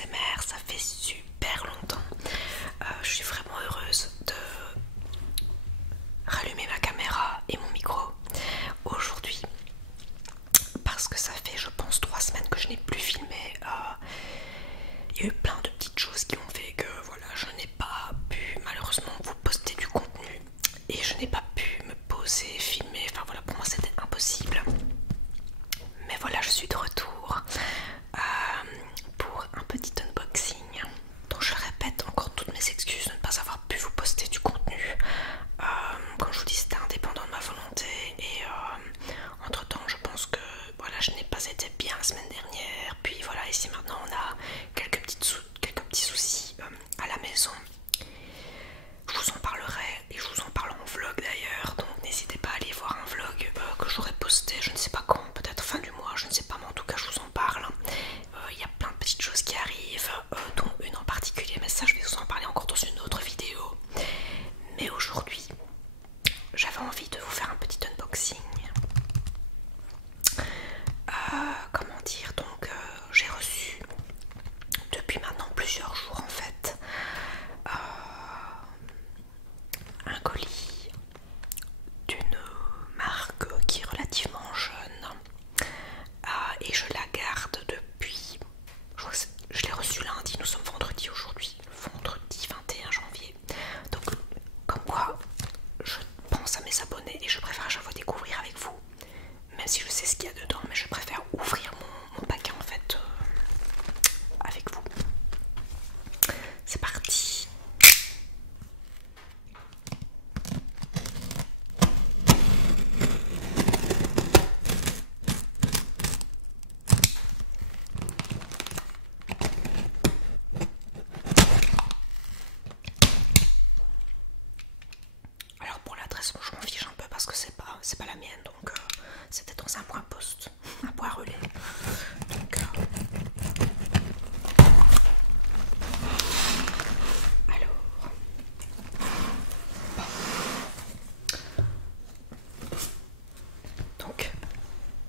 ASMR, ça fait super longtemps. Je suis vraiment heureuse de rallumer ma caméra et mon micro aujourd'hui parce que ça fait je pense 3 semaines que je n'ai plus filmé. Il y a eu plein de petites choses qui ont fait que voilà, je n'ai pas pu malheureusement vous poster du contenu et je n'ai pas pu me poser, filmer, enfin voilà, pour moi c'était impossible. Mais voilà, je suis de retour pour un petit unboxing. Donc je répète encore toutes mes excuses de ne pas avoir pu vous poster du contenu. Comme je vous dis, c'était indépendant de ma volonté et entre temps je pense que voilà, je n'ai pas été bien la semaine dernière. Puis voilà, ici maintenant on a quelques petits soucis à la maison. Je vous en parlerai et je vous en parle en vlog d'ailleurs, donc n'hésitez pas à aller voir un vlog que j'aurai posté, je ne sais pas quand, peut-être fin du mois, je ne sais pas, mais en tout cas je vous en parle. Il y a plein de petites choses qui arrivent, dont une en particulier, mais ça je vais vous en parler encore dans une autre vidéo. Mais aujourd'hui, j'avais envie de vous faire un petit unboxing. Comment dire, donc j'ai reçu depuis maintenant plusieurs jours en fait un colis d'une marque qui est relativement jeune et je la garde depuis, je l'ai reçu lundi, nous sommes vendredi aujourd'hui, vendredi 21 janvier, donc comme quoi je pense à mes abonnés et je préfère à chaque fois découvrir avec vous, même si je sais ce qu'il y a dedans, mais je préfère ouvrir mon paquet en fait avec vous. C'est parti. Alors pour l'adresse, je m'en fiche un peu parce que c'est pas la mienne, donc c'était dans un point poste, un point relais. Donc alors bon. Donc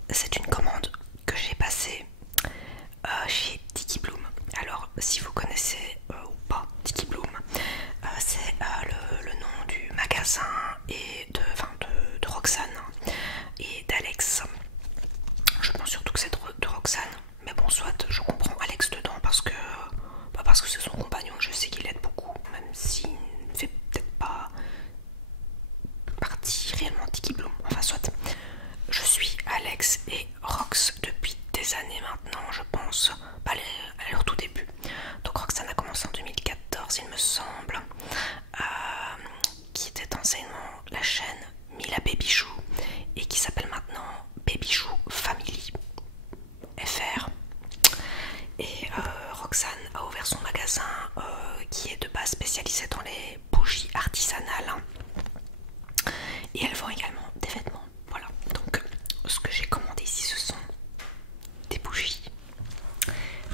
c'est une commande que j'ai passée chez Tiki Bloom. Alors si vous connaissez ou pas Tiki Bloom, c'est le nom du magasin et de Roxane et d'Alex. Je pense surtout que c'est de Roxane, mais bon, soit je comprends Alex dedans parce que c'est son compagnon, je sais qu'il aide beaucoup, même s'il ne fait peut-être pas partie réellement de Tiki Bloom. Enfin, soit je suis Alex et Rox depuis des années maintenant, je pense, à leur tout début. Donc Roxane a commencé en 2014, il me semble, qui était anciennement la chaîne Mila Babychou et qui s'appelle maintenant Babychou Family FR. Et Roxane a ouvert son magasin qui est de base spécialisé dans les bougies artisanales et elle vend également des vêtements. Voilà, donc ce que j'ai commandé ici ce sont des bougies.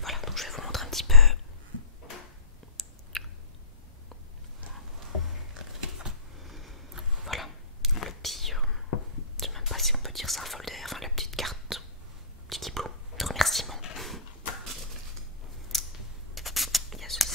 Voilà, donc je vais vous montrer un petit peu. Voilà, le petit, je sais même pas si on peut dire ça un folder, enfin la petite carte, petit diplôme de remerciement. Il y a ceci.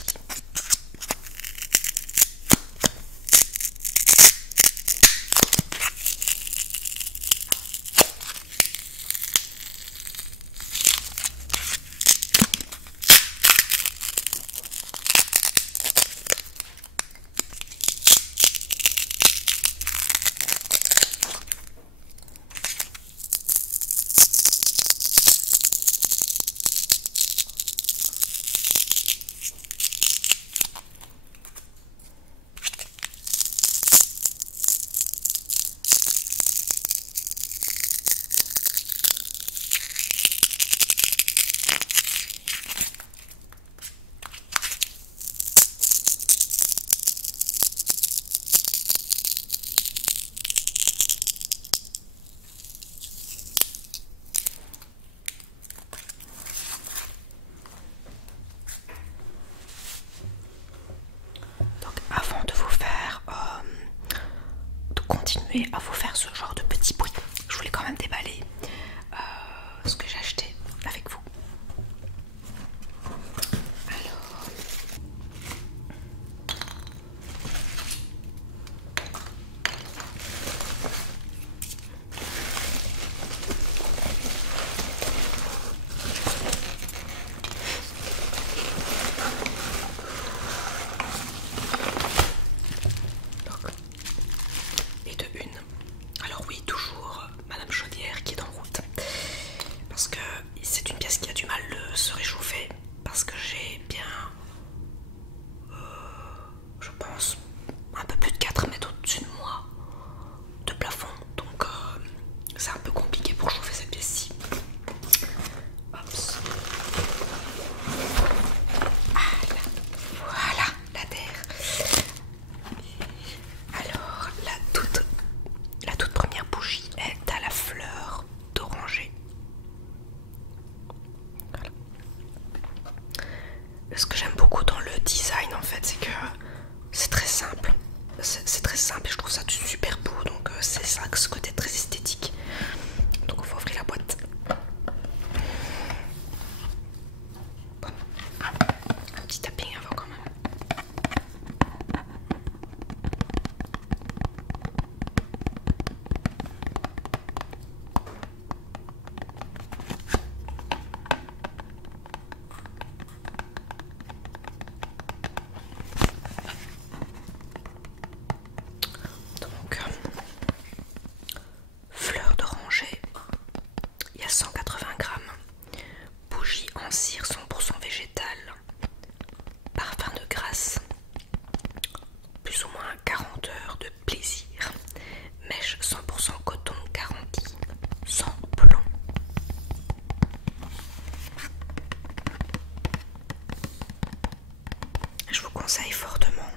continuer à vous faire ce genre de petits bruits, je voulais quand même déballer ce que j'ai acheté avec vous. se réchauffer parce que j'ai bien, je pense, un peu plus de 4 mètres au-dessus de moi de plafond, donc c'est un peu compliqué pour chauffer cette pièce-ci. Voilà la terre. Alors la toute première bougie est à la fleur d'oranger. Voilà. Ce que j'aime beaucoup dans le design en fait, c'est que c'est très simple. C'est très simple et je trouve ça super beau, donc c'est ça, ce côté très esthétique. Donc on va ouvrir la boîte. Bon. Un petit tapping avant quand même. Donc, fleur d'oranger, il y a 180 grammes. Bougie en cire 100% végétale. Parfum de grâce. Plus ou moins 40 heures de plaisir. Mèche 100% coton garantie. Sans plomb. Je vous conseille fortement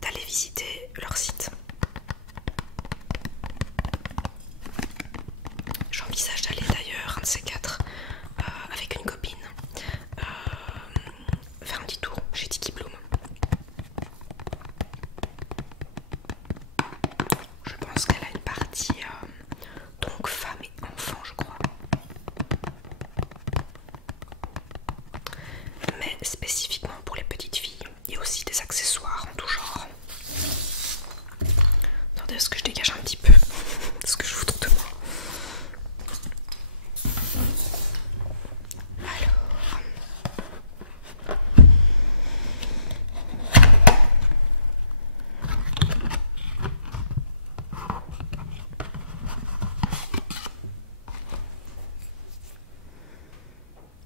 d'aller visiter leur site. J'envisage d'aller d'ailleurs, un de ces quatre, avec une copine, faire un petit tour chez Tiki Bloom. Je pense qu'elle a une partie donc femme et enfant, je crois. Mais spécifiquement pour les petites filles. Il y a aussi des accessoires en tout genre. Attendez, est-ce que je dégage un petit peu ce que je vous trouve de moi?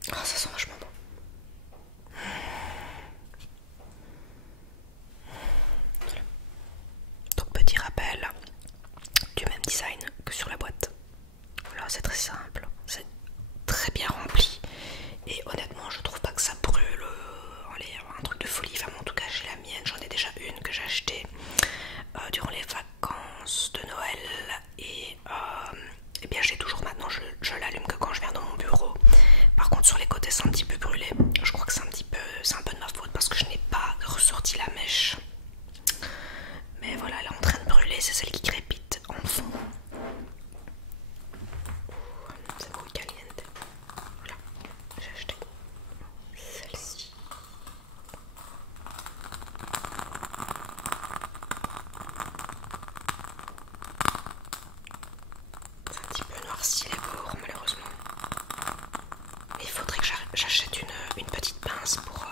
Alors, oh, ça sent vachement bon. Voilà. Donc petit rappel du même design que sur la boîte. Voilà, c'est très simple, c'est très bien rempli et honnêtement je trouve pas que ça brûle un truc de folie. Enfin en tout cas j'ai la mienne, j'en ai déjà une que j'ai achetée durant les vacances de Noël et bien j'ai toujours maintenant, je l'allume que quand je viens dans mon bureau. Par contre sur les côtés c'est un petit peu brûlé, je crois que c'est un peu de ma faute parce que je n'ai pas ressorti la mèche. Mais voilà, elle est en train de brûler, c'est celle qui crépite en fond. C'est muy caliente. Voilà, j'ai acheté celle-ci. C'est un petit peu noirci les bords malheureusement. Il faudrait que j'achète une petite pince pour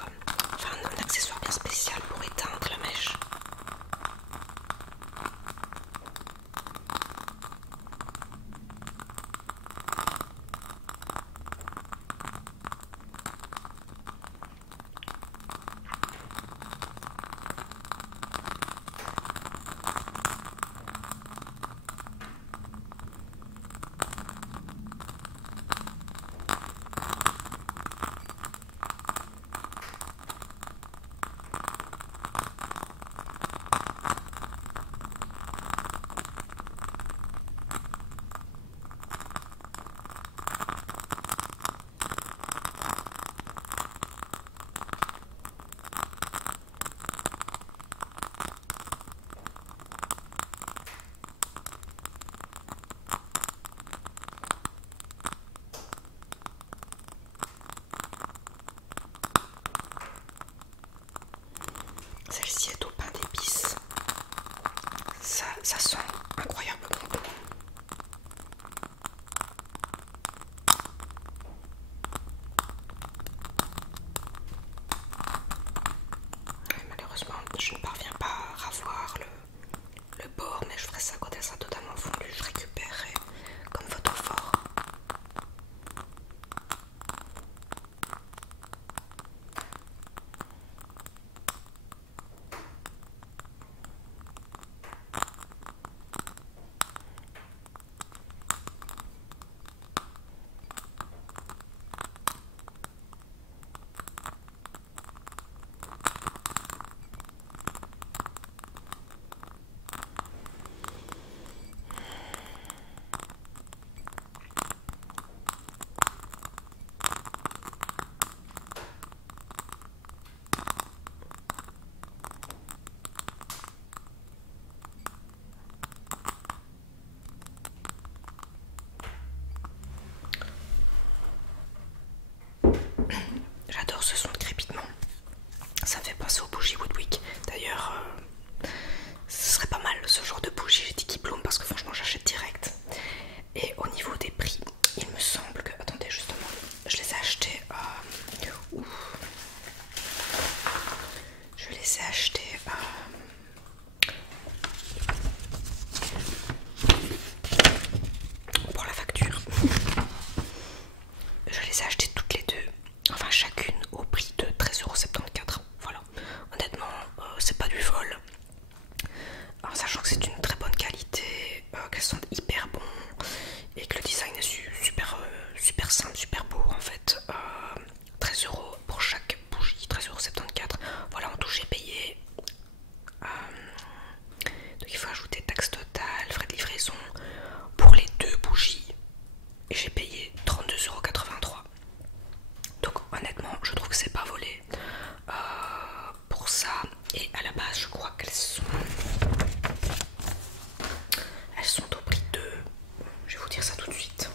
enfin un accessoire bien spécial pour éteindre la mèche. je les ai achetées toutes les deux, enfin chacune au prix de 13,74 €. Voilà, honnêtement, c'est pas du vol. En sachant que c'est une très bonne qualité, qu'elles sont hyper bon et que le design est super simple, super beau en fait. 13 € pour chaque bougie, 13,74 €. Voilà, en tout j'ai payé. Donc il faut ajouter taxe totale, frais de livraison pour les deux bougies. Et j'ai payé 32,83 €. Donc honnêtement, je trouve que c'est pas volé pour ça. Et à la base, je crois qu'elles sont au prix de... Je vais vous dire ça tout de suite.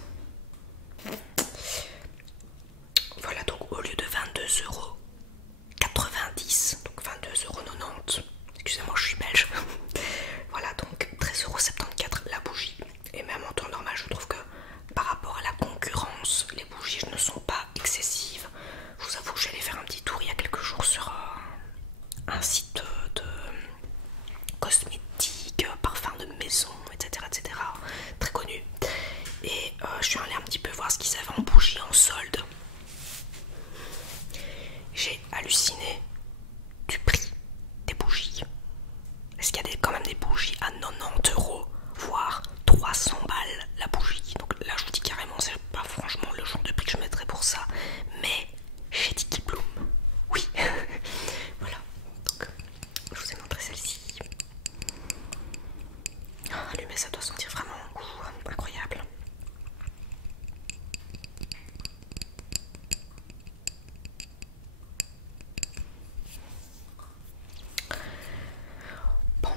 Voilà, donc au lieu de 22,90 €, donc 22,90 €, excusez-moi, je suis belge. Voilà, donc 13,74 € la bougie. Et même en temps normal, je trouve que par rapport à la concurrence, les bougies ne sont pas excessives. Je vous avoue que j'allais faire un petit tour il y a quelques jours sur un site de cosmétiques, parfums de maison, etc., etc. Très connu. Et je suis allée un petit peu voir ce qu'ils avaient en bougies en solde. J'ai halluciné du prix des bougies. Est-ce qu'il y a quand même des bougies à 90 €, voire 300 balles la bougie? Donc là je vous dis carrément, c'est pas franchement le genre de prix que je mettrais pour ça. Mais chez Tiki Bloom, oui. Voilà, donc je vous ai montré celle-ci. Allumé, ça doit sentir vraiment un goût incroyable. Bon.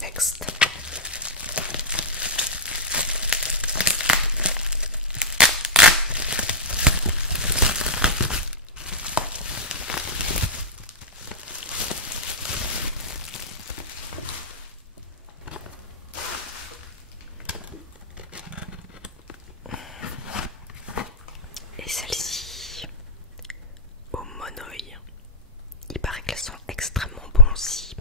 Next. Et celle-ci, au monoï. Il paraît qu'elles sont extrêmement bonnes aussi.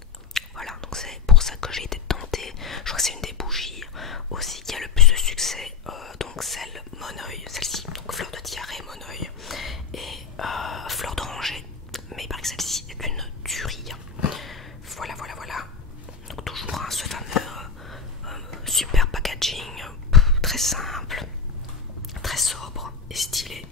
Voilà, donc c'est pour ça que j'ai été tentée. Je crois que c'est une des bougies aussi qui a le plus de succès. Donc celle monoï, celle-ci, donc fleur de diarrhée monoï et fleur d'oranger. Mais il paraît que celle-ci est une tuerie. Voilà. Donc toujours ce fameux super packaging, très simple, très sobre et stylé.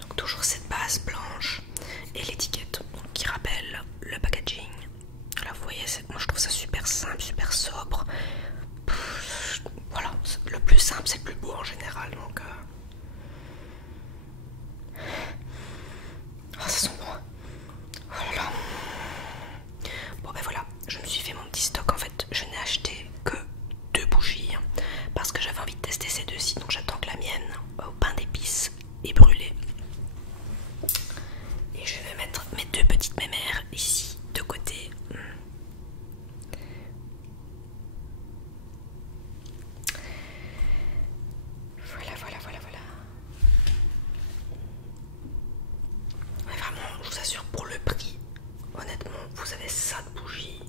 Donc toujours cette base blanche et l'étiquette qui rappelle le packaging. Là vous voyez, moi je trouve ça super simple, super sobre. Voilà, le plus simple c'est le plus beau en général. Donc oh, ça sent bon. Oh là là. Bon ben voilà, je me suis fait mon petit stock. En fait je n'ai acheté que 2 bougies parce que j'avais envie de tester ces deux-ci. Donc j'attends que la mienne au pain d'épices est brûlée. Et je vais mettre mes 2 petites mémères ici de côté. Voilà. Mais vraiment, je vous assure, pour le prix, honnêtement, vous avez ça de bougies.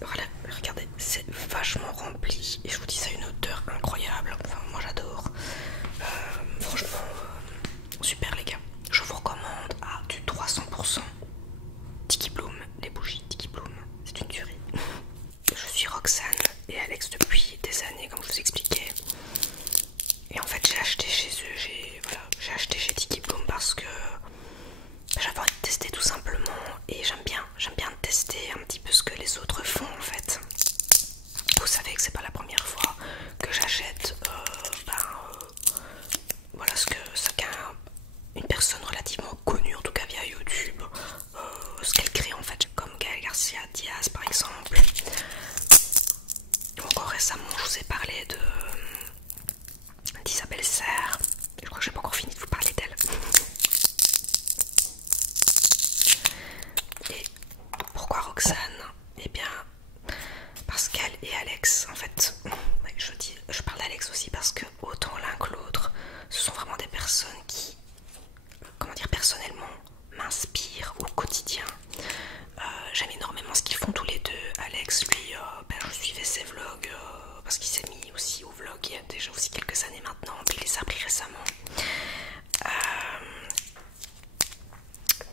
Voilà, regardez, c'est vachement rempli. Et je vous dis, ça a une odeur incroyable. Enfin, moi j'adore. Franchement, aussi parce que autant l'un que l'autre, ce sont vraiment des personnes qui, comment dire, personnellement m'inspirent au quotidien. J'aime énormément ce qu'ils font tous les deux. Alex, lui, je suivais ses vlogs parce qu'il s'est mis aussi au vlog il y a déjà aussi quelques années maintenant, puis il les a appris récemment.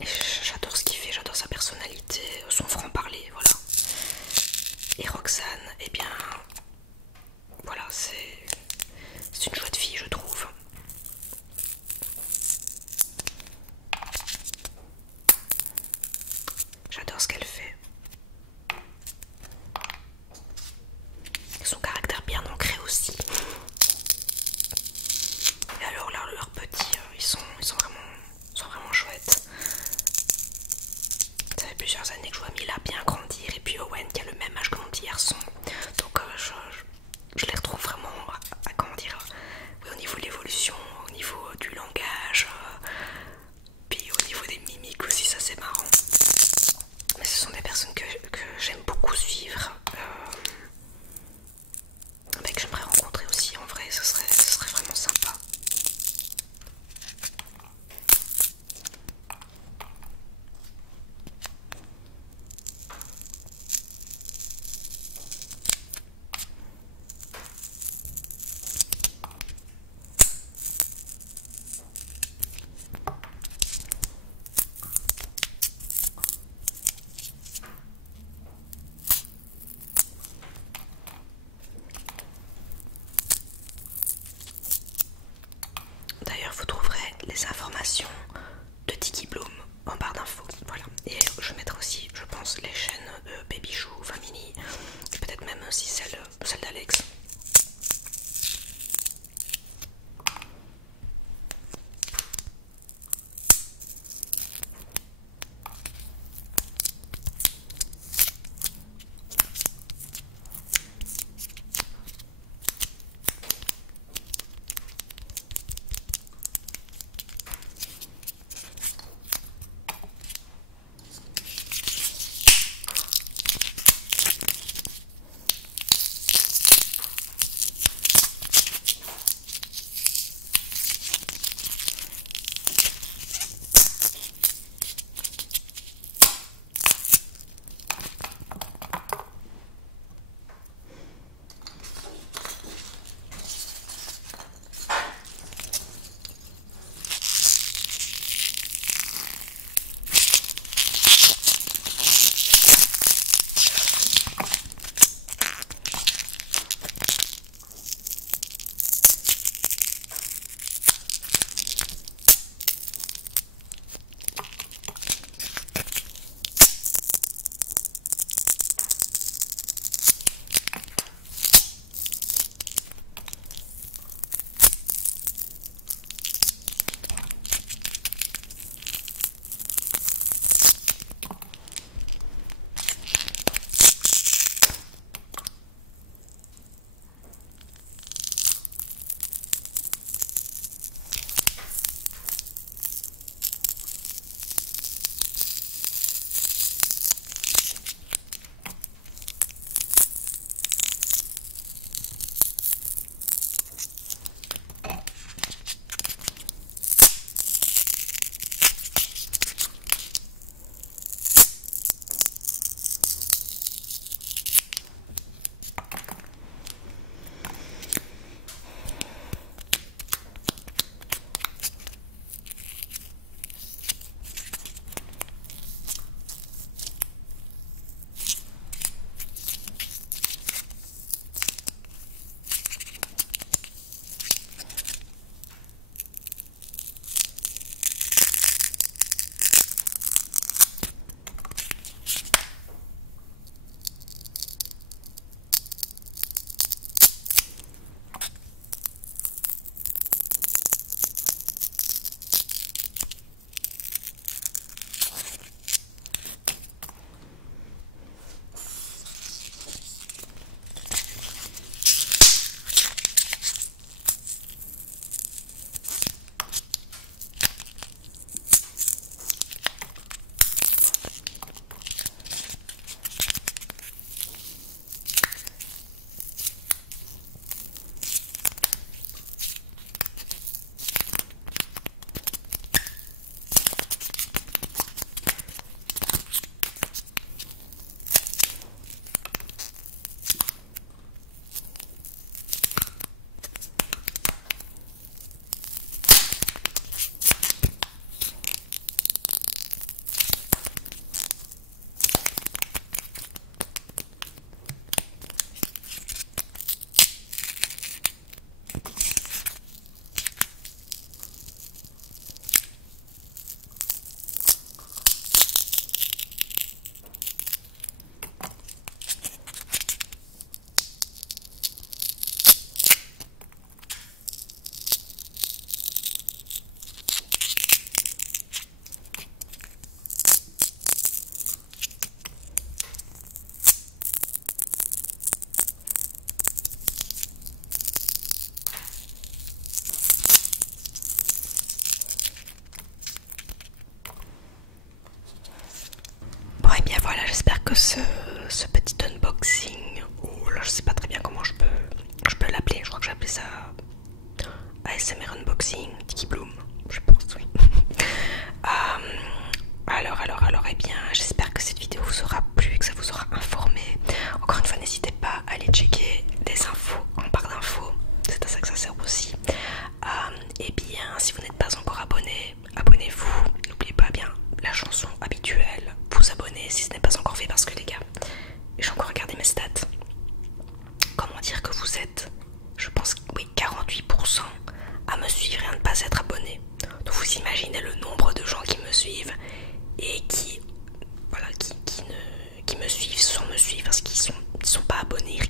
Et j'adore ce qu'il fait, j'adore sa personnalité, son franc-parler, voilà. Et Roxane, eh bien, voilà, c'est une chouette fille, je trouve. J'adore ce qu'elle fait. Son caractère bien ancré aussi. Et alors là, leurs petits, ils sont vraiment chouettes. Ça fait plusieurs années que je vois Mila bien grandir et puis Owen qui a le même âge que mon petit garçon. Donc je les retrouve vraiment comment dire, oui, au niveau de l'évolution, au niveau du langage, puis au niveau des mimiques aussi, ça c'est marrant. Mais ce sont des personnes que j'aime beaucoup suivre. Que j'aimerais rencontrer aussi en vrai, ce serait vraiment sympa. D'ailleurs, vous trouverez les informations de Tiki Bloom en barre d'infos. Voilà. Et je mettrai aussi, je pense, les chaînes de Baby Chou, Family, et peut-être même aussi celle d'Alex. ASMR Unboxing, Tiki Bloom, je pense, oui. Alors, eh bien, j'espère que cette vidéo vous aura plu, que ça vous aura informé. Encore une fois, n'hésitez pas à aller checker des infos en barre d'infos, c'est à ça que ça sert aussi. Eh bien, si vous n'êtes pas encore abonné, abonnez-vous. N'oubliez pas bien la chanson habituelle, vous abonner si ce n'est pas encore fait, parce que les gars, j'ai encore regardé mes stats. Comment dire que vous êtes, je pense, oui, 48% à me suivre et à ne pas être abonné. Donc vous imaginez le nombre de gens qui me suivent et qui, voilà, qui me suivent sans me suivre parce qu'ils sont pas abonnés, ils